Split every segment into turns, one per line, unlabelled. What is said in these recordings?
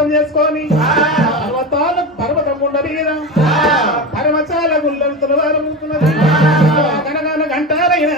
కష్టం చేసుకొని పర్వతాల పర్వతం గుండ మీద పరమచాల గుళ్ళలు తులవారుతున్నది గనగన గంటారైన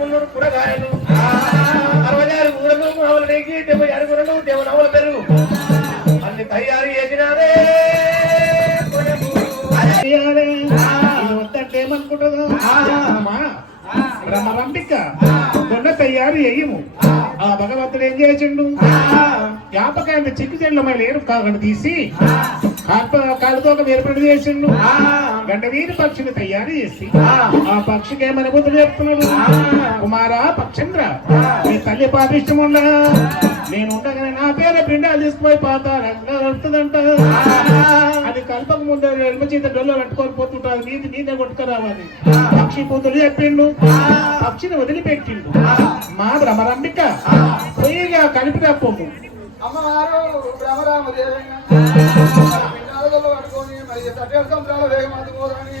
మున్నూరు కూరగాయలు. అరవై ఆరు ఊరలు ఆవుల నెయ్యి డెబ్బై ఆరు కూరలు దేవుని ఆవుల పెరుగు అన్ని తయారు చేసినారే
ఏమనుకుంటుందో బ్రహ్మరంపిక కొన్న తయారు చెయ్యము ఆ భగవంతుడు ఏం చేసిండు? జ్ఞాపకాన్ని చిక్కు చెట్ల మళ్ళీ ఏరు కాగడ తీసి కాల్ప- కాలుతో ఒక వేరుపడి చేసిండు గంట వీరి పక్షిని తయారు చేసి ఆ. పక్షికి ఏమని బుద్ధి చెప్తున్నాడు? కుమారా పక్షేంద్ర నీ తల్లి పాపిష్టం ఉండ నేను ఉండగానే నా పేరు పిండాలు తీసుకుపోయి పాతారంగా వస్తుందంట అది కల్పక ముందు ఎడమ చేత డొల్ల పట్టుకొని పోతుంటారు. నీది నీదే కొట్టుకురావాలి. పక్షి కూతురు చెప్పిండు. పక్షిని వదిలిపెట్టిండు. మా భ్రమరంబిక పోయిగా కలిపి తప్పము
అమ్మవారు భ్రమరామ దేవంగా పిల్లలలో పట్టుకొని మరి తట్టేడు సంవత్సరాల వేగం అందుకోదని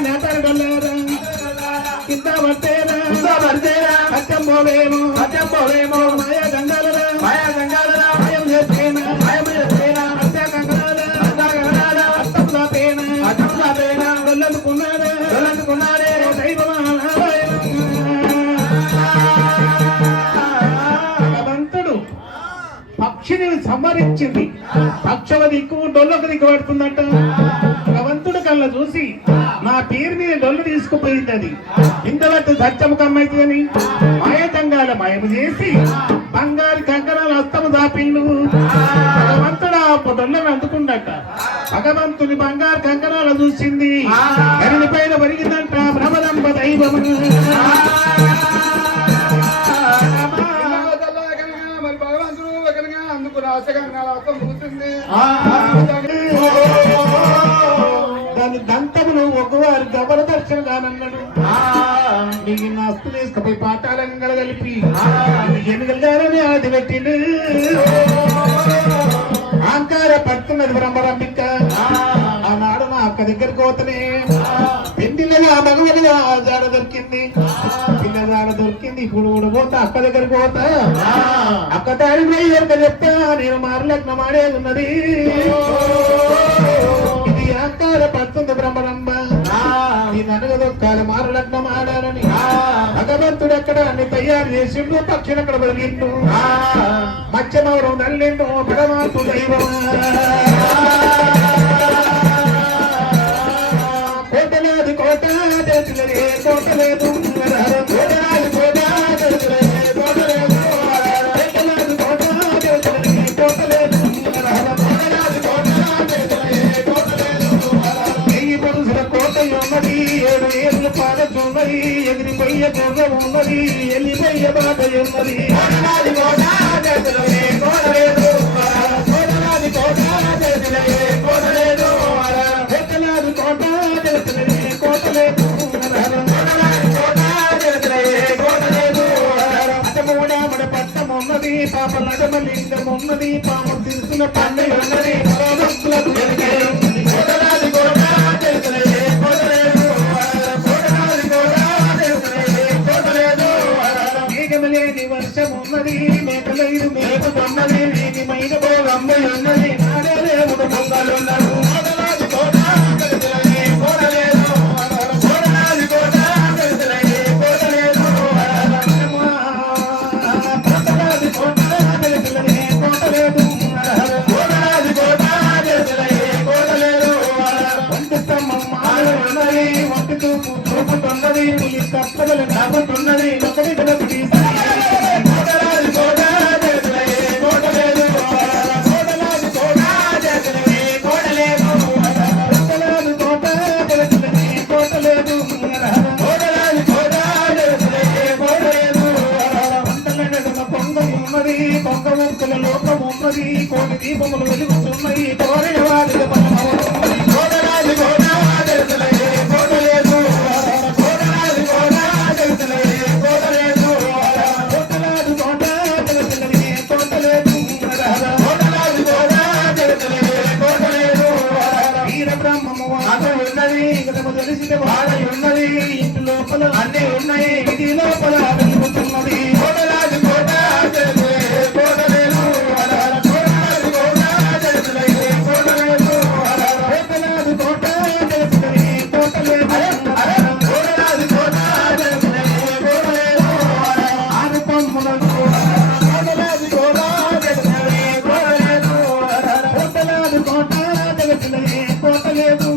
నేతలు కింద సత్యం
సత్యం
మాయా గంగాలరా
మాయా గంగాలరా
చేస్తేనా
చేస్తేనా
అత్య గంగాలరా అత్తం దాపేనా దైవమా భగవంతుడు పక్షిని సంహరించింది పక్షవ దిక్కు డొల్లకు దిక్కు పడుతుందంట. భగవంతుడు కళ్ళ చూసి నా పేరు మీద డొల్లు తీసుకుపోయింది అది ఇంతవరకు సత్యముఖమ్మైతుందని మాయతంగాల మయము చేసి బంగారు కంకణాలు హస్తము దాపిండు. భగవంతుడు ఆ డొల్లను అందుకుండట. భగవంతుని బంగారు కంకణాలు చూసింది. పైన ఒరిగిందంట భ్రమదంబ దైవము.
రాసగంగా రాసం ముగుతుంది
దాని దంతములు ఒకవారు గబల దర్శనం కానన్నాడు నీకు నస్తు తీసుకుపోయి పాతాళంగా కలిపి ఎన్నికలుగానే అది పెట్టిండు. ఆంకార పడుతున్నది బ్రహ్మరంబిక. ఆనాడు నా అక్క దగ్గరికి పోతనే. పెండిల్లగా జాడ దొరికింది. పిల్ల జాడ దొరికింది. ఇప్పుడు కూడా పోతా అక్క దగ్గరికి పోతా. అక్క తాడి దగ్గర చెప్తా నేను మారలగ్నం ఆడేది ఉన్నది. ఇది ఆంకార పడుతుంది బ్రహ్మరంబ ఇది అనగదొక్కాలి మారలగ్నం ఆడారని. భగవంతుడు ఎక్కడ అన్ని తయారు చేసిండు పక్షులు అక్కడ బలిగిండు మత్స్యమవరం నల్లిండు పడమాతు దైవం ఉన్నది ఏడు ఏళ్ళు పాదచున్నది ఎగిరిపోయే గుర్రం ఉన్నది బాట ఉన్నది కోటలాది కోట తెలుసులే కోటలేదు కోటలాది కోట కోటలేదు పాప నడమ ఉన్నది పాము తిరుసుల పండుగ ఉన్నది భగవంతులకు వెలుగే ఉన్నది. కోట తెలుసులే కోట తెలుసులే మేఘమలేని వర్షం ఉన్నది మేఘలైరు భోగమ్మ ఉన్నది చూపుతున్నది పులి కప్పగలు ఒకటి వాడ ఉన్నది ఇంటి లోపల అన్ని ఉన్నాయి ఇది లోపల వెలుగుతున్నది. కోటలాది కోట తెలుసులే కోటలేదు కోట తెలుసులే కోటలేదు కోట కోట ఆరు కోట కోట కోటలేదు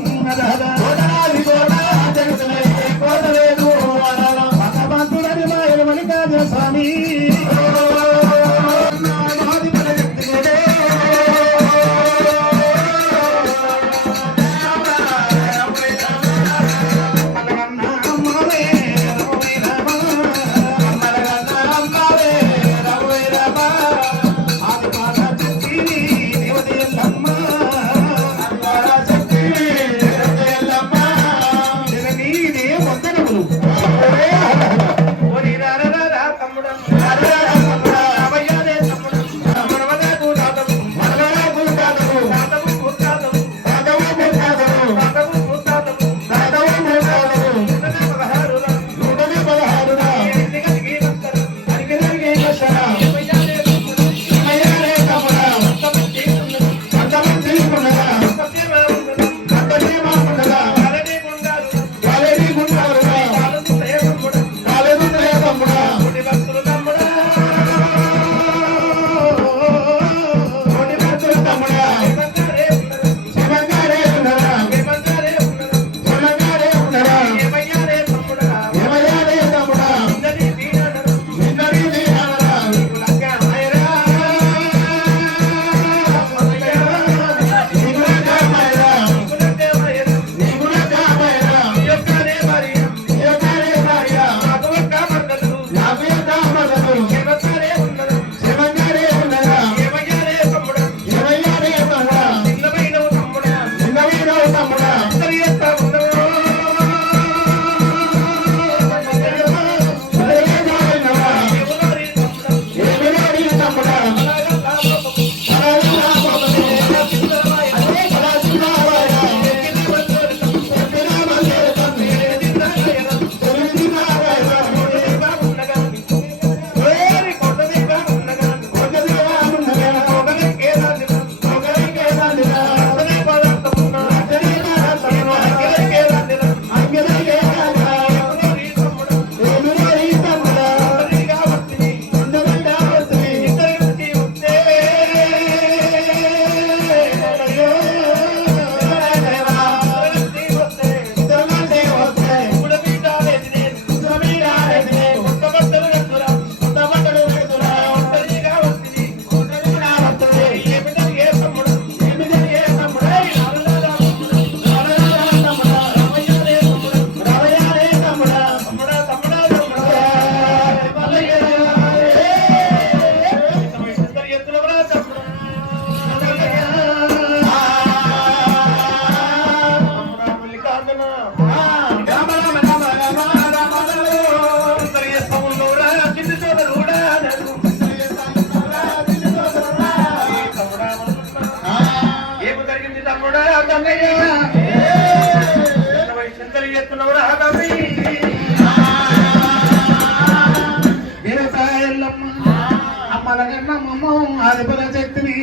ఆదిపర శక్తిని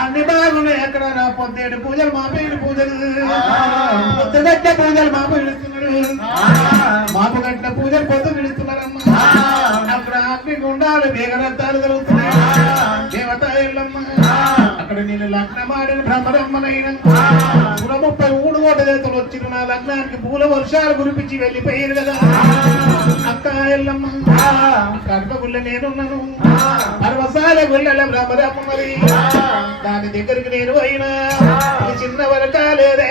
అన్ని బాగున్నాయి ఎక్కడ నా పొద్దేడు పూజలు మా పేరు పూజలు పొద్దుగట్ట పూజలు మా పిలుస్తున్నారు మాపు పూజలు పొద్దు పిలుస్తున్నారమ్మ అక్కడ అగ్ని గుండాలు దేవత ఎల్లమ్మ అక్కడ నేను లగ్నమాడిన భ్రమరమ్మనైన ముప్పై మూడు కోట దేతలు వచ్చిన నా లగ్నానికి పూల వర్షాలు కురిపించి వెళ్ళిపోయారు కదా. అక్క ఎల్లమ్మ కడపగుళ్ళ నేనున్నాను. పర్వసాల గుళ్ళల భ్రమరమ్మ మరి. దాని దగ్గరికి నేను అయినా చిన్న వరకాలేదే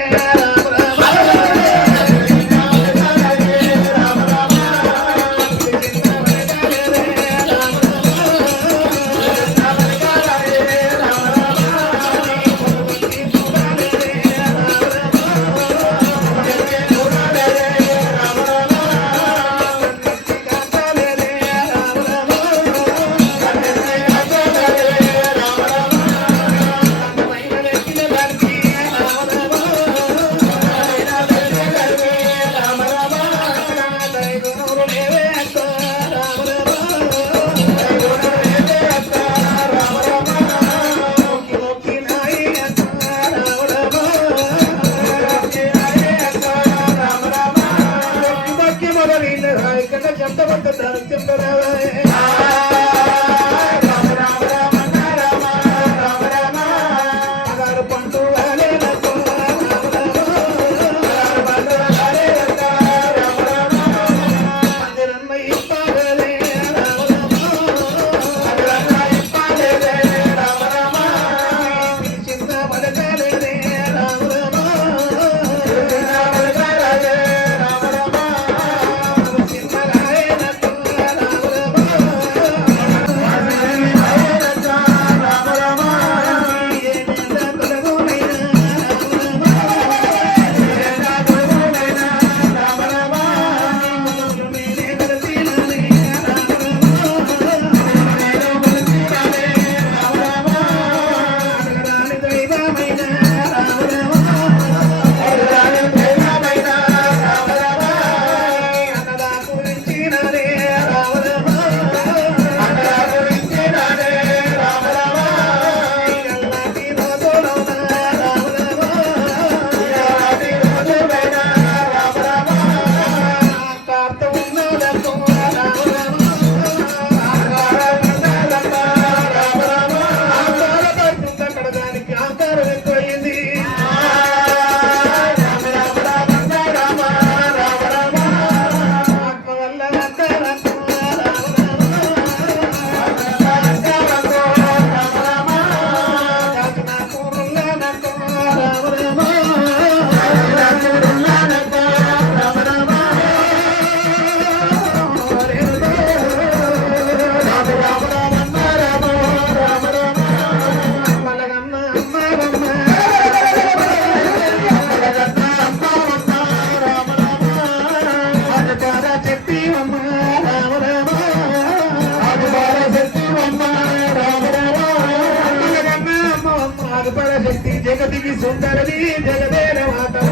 abajo. జగతికి సుందరది జగదేన మాత.